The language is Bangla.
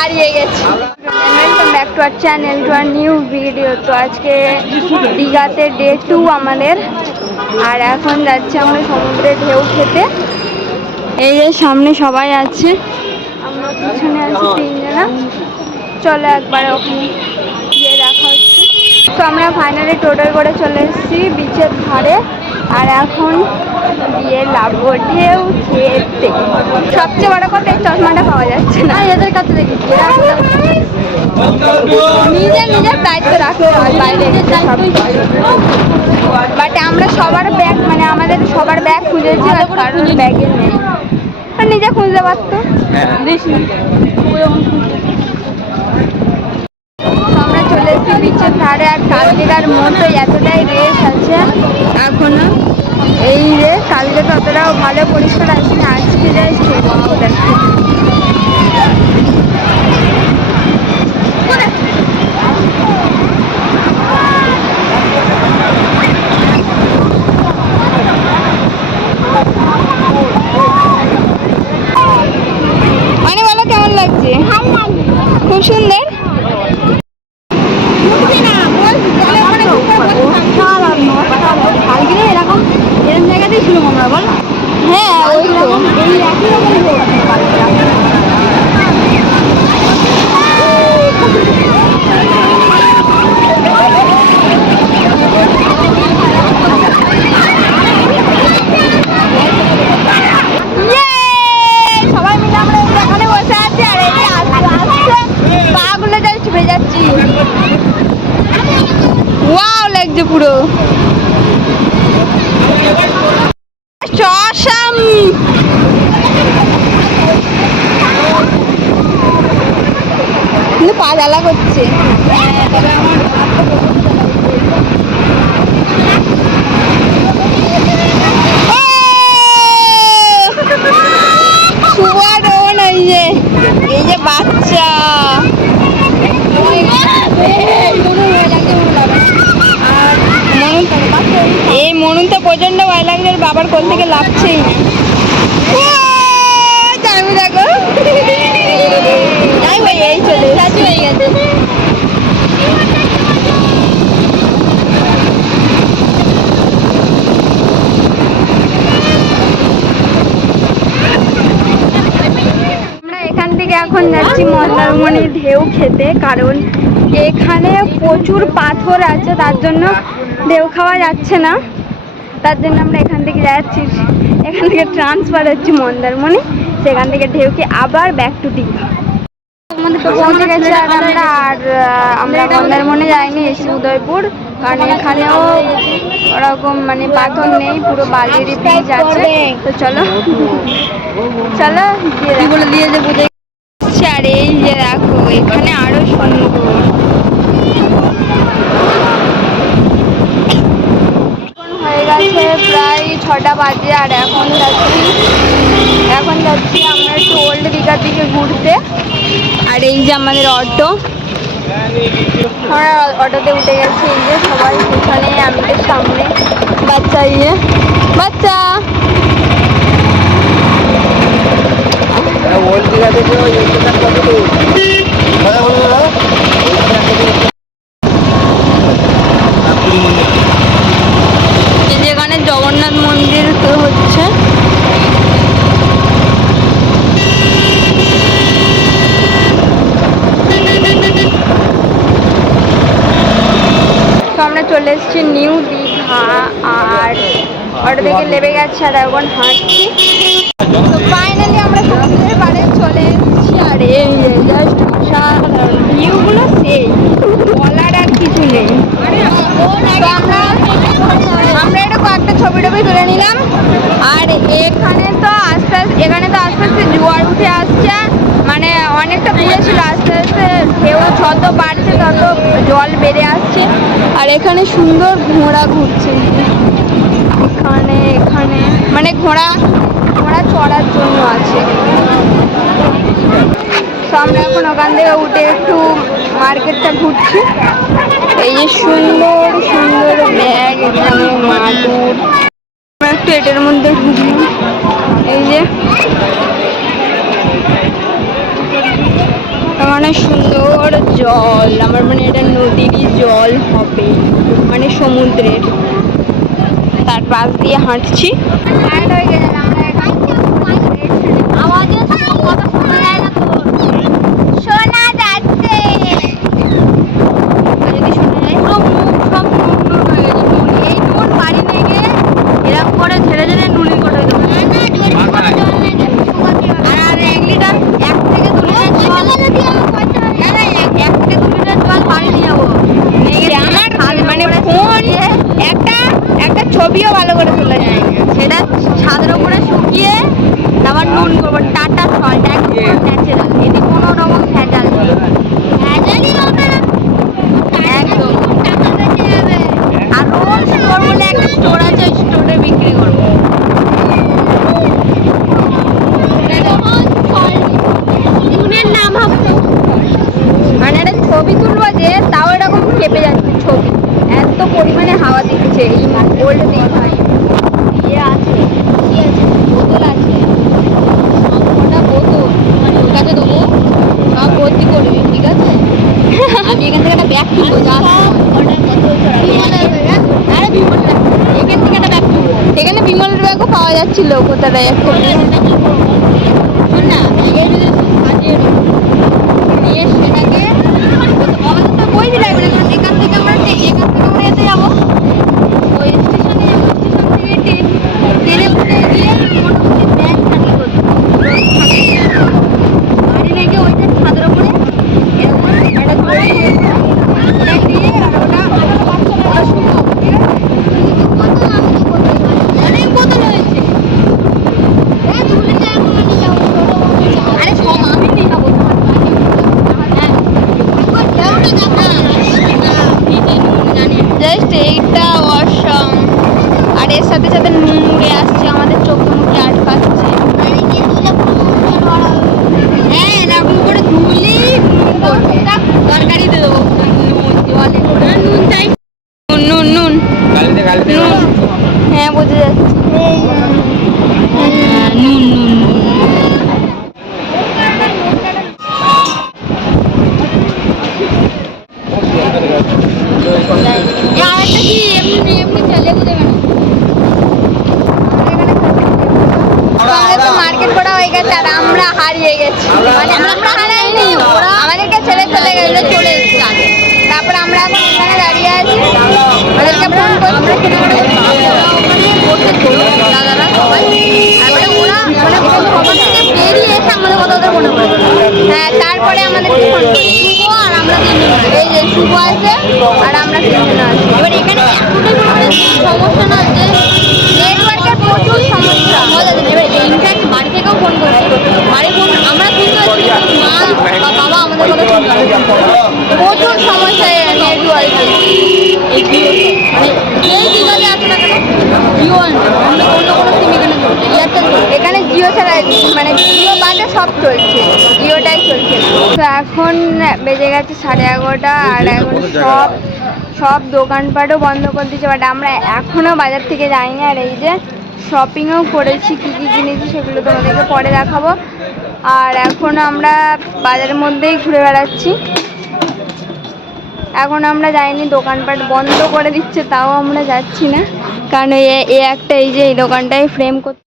হারিয়ে গেছি। Welcome back to our channel, to our new video. তো আজকে দীঘাতে ডে 2 আমাদের, আর এখন যাচ্ছি আমরা সমুদ্রে ঢেউ খেতে। এই যে সামনে সবাই আছে, আমরা পিছনে আছি 3 জনা। চলো একবার ওখানে গিয়ে দেখা হচ্ছে। তো আমরা ফাইনালি টোটোয় করে চলে এসেছি বিচের ধারে, আর এখন গিয়ে লাভবো ঢেউ খেতে। সবচেয়ে বড় কথা, এই চশমাটা পাওয়া যাচ্ছে না, এদের কাছে দেখেছি। নিজের নিজের দায়িত্ব রাখতে হয়, বাইরে বাট আমরা সবার ব্যাগ, মানে আমাদের সবার ব্যাগ খুঁজেছি, আর কারোর ব্যাগে নেই। নিজে খুঁজতে পারতো। আমরা চলে এসেছি বিচের ধারে, আর কালকেকার মতো এতটাই রেস আছে এখনো। এই রে কালকে তো অতটাও ভালো পরিষ্কার আসেনি, আজকে যাই দেখো। মানে বলো কেমন লাগছে? খুব সুন্দর। এরকম জায়গাতেই ছিল আমরা, বল। হ্যাঁ, ওই তো এই একই রকম। সবাই মিলে আমরা এখানে বসে আছি, আর এই আসছে পাগুলো যাই ছুটে যাচ্ছি। ওয়াও লাগছে পুরো। চশম কিন্তু পা জ্বালা করছে। এই যে বাচ্চা, এই মনুন তো প্রচন্ড ভয় লাগছে, বাবার কোল থেকে লাফছেই না। দেখো এই চলে হয়ে গেছে। এখন যাচ্ছি মন্দারমণি ঢেউ খেতে, কারণ এখানে প্রচুর পাথর আছে, তার জন্য ঢেউ খাওয়া যাচ্ছে না। তার জন্য আমরা এখান থেকে যাচ্ছি, এখান থেকে ট্রান্সফার হচ্ছি মন্দারমণি, সেখান থেকে ঢেউ খেয়ে আবার ব্যাক টু দীঘা। আমাদের তো পৌঁছে গেছে, আর আমরা মন্দারমণি যাইনি, এসে উদয়পুর, কারণ এখানেও ওরকম মানে পাথর নেই, পুরো বালিরই বীজ আছে। তো চলো চলো দিয়ে দেবো। আর এই যে দেখো এখানে আরো সুন্দর। হয়ে গেছে প্রায় 6টা বাজে, আর এখন যাচ্ছি আমরা একটু ওল্ড দীঘার দিকে ঘুরতে। আর এই যে আমাদের অটো, আমরা অটোতে উঠে গেছি। এই যে সবাই এখানে, আমাদের সামনে বাচ্চা, বাচ্চা যেখানে জগন্নাথ মন্দির তো হচ্ছে। তো আমরা চলে এসেছি নিউ দীঘা, আর অটো থেকে নেমে গেছে, আর এখন হাঁটছি। তো ফাইনালি আমরা সমুদ্রের পাড়ে চলে এসেছি, আর এই জাস্ট ভিউগুলো সেই বলার আর কিছু নেই। তো আমরা এটা কয়েকটা ছবি তুলে নিলাম। আর এখানে তো আস্তে আস্তে জোয়ার উঠে আসছে, মানে অনেকটা পুড়ে ছিল, আস্তে আস্তে ঢেউ যত বাড়ছে তত জল বেড়ে আসছে। আর এখানে সুন্দর ঘোড়া ঘুরছে, এখানে মানে ঘোড়া চড়ার জন্য আছে। তো আমরা এখন ওখান থেকে উঠে একটু মার্কেটটা ঘুরছি। এই যে সুন্দর সুন্দর ব্যাগ, এখানে মাদুর। আমরা একটু এটার মধ্যে ঘুরি, এই যে অনেক সুন্দর জল, আমার মানে এটা নদীরই জল হবে, মানে সমুদ্রের। তার পাশ দিয়ে হাঁটছি। শোনা যাচ্ছে, যদি শোনা যায় পুরো মুখ সব নুন নুন হয়ে গেছে। নুন, এই নুন বাড়ি নিয়ে গিয়ে এরকম করে ঝেড়ে ঝেড়ে নুনের কোটায় দেবো। আর 1 লিটার 1 থেকে 2 লিটার জল, না না 1 থেকে 2 লিটার জল বাড়ি নিয়ে যাবো। আমার মানে ফোন একটা ছবিও ভালো করে তোলা যায় না, সেটা ছাদের উপরে শুকিয়ে তারপর নুন করবো। টাটা সল্ট, একদম ন্যাচারাল, এতে কোনো রকম ভেজাল নেই। ভেজালই হবে না একদম। আর রোল স্টোর বলে একটা স্টোর আছে, ওই স্টোরে বিক্রি করবো। নুনের নাম হবে মানে একটা ছবি তুলবো যে, তাও এরকম কেঁপে যাচ্ছে ছবি, এত পরিমাণে হাওয়া দিচ্ছে। এই ওল্ড দিই ভাই, ইয়ে আছে, কি আছে, বোতল আছে, ওটা বোতল মানে ওর কাছে দেবো, সব ভর্তি করবি, ঠিক আছে? আমি এখান থেকে একটা ব্যাগ কিনবো, আরে বিমল, এখান থেকে একটা ব্যাগ কিনবো। এখানে বিমলের ব্যাগও পাওয়া যাচ্ছিল কোথায় একটা, শোন না, ব্যাগের ভিতরে সাজিয়ে নিয়ে সেটাকে আমাদের তো বই লাগবে না, কারণ এখান থেকে আমরা যেতে যাবো ওই স্টেশনে, স্টেশন থেকে ট্রেনে উঠে গিয়ে মোটামুটি ব্যাগ থাকি করতে বাড়ি রেখে ওইটা ছাদের উপরে এরকম একটা ধরে ওটা দিয়ে, আর ওটা শুকনো, ঠিক আছে? অনেক বোতল হয়েছে। আরে সব আমি নিয়ে যাবো, জাস্ট এইটা অসম। আর এর সাথে সাথে নুন উড়ে আসছে, আমাদের চোখে মুখে আটকাচ্ছে। হ্যাঁ এরকম করে ধুলি তরকারিতে দেবো, নুন চাই, নুন নুন নুন, হ্যাঁ বোঝা যাচ্ছে, নুন নুন। আরেকটা কি এমনি এমনি চলে বুঝে গেল। আমাদের তো মার্কেট করা হয়ে গেছে আর আমরা হারিয়ে গেছি, মানে আমরা হারাইনি, ওরা আমাদেরকে ছেড়ে চলে গেল, চলে এসেছে আগে। তারপরে আমরা এখন এখানে দাঁড়িয়ে আছি, ওদেরকে ফোন করছি, দাদারা সবাই। তারপরে ওরা মানে খবর থেকে বেরিয়ে এসে আমাদের কথা ওদের মনে পড়ে। হ্যাঁ তারপরে আমাদেরকে ফোন করি, শুভ আর আমরা তিনজন, এই যে শুভ আছে আর আমরা তিনজন আছি। এবার এখানে এতটাই পরিমাণে সমস্যা না যে নেটওয়ার্কের প্রচুর সমস্যা, এবার ইনফ্যাক্ট বাড়ি থেকেও ফোন করছি, বাড়ি ফোন আমরা শুনতে পাচ্ছি, মা বা বাবা আমাদের কথা শুনতে পাচ্ছে। প্রচুর সমস্যা নেটওয়ার্কে, এই জিও মানে যেই জিওতে আসে না কেন, জিও অন্য কোনো সিম এখানে চলছে, এয়ারটেল চলছে, এখানে জিও ছাড়া মানে জিও বাদে সব চলছে, জিওটাই চলছে না। তো এখন বেজে গেছে 11:30, আর এখন সব দোকানপাটও বন্ধ করে দিচ্ছে, বাট আমরা এখনও বাজার থেকে যাইনি। আর এই যে শপিংও করেছি, কী কী কিনেছি সেগুলো তোমাদেরকে পরে দেখাবো। আর এখন আমরা বাজারের মধ্যেই ঘুরে বেড়াচ্ছি, এখন আমরা যাইনি, দোকানপাট বন্ধ করে দিচ্ছে, তাও আমরা যাচ্ছি না, কারণ এই একটা এই যে এই দোকানটায় ফ্রেম করতে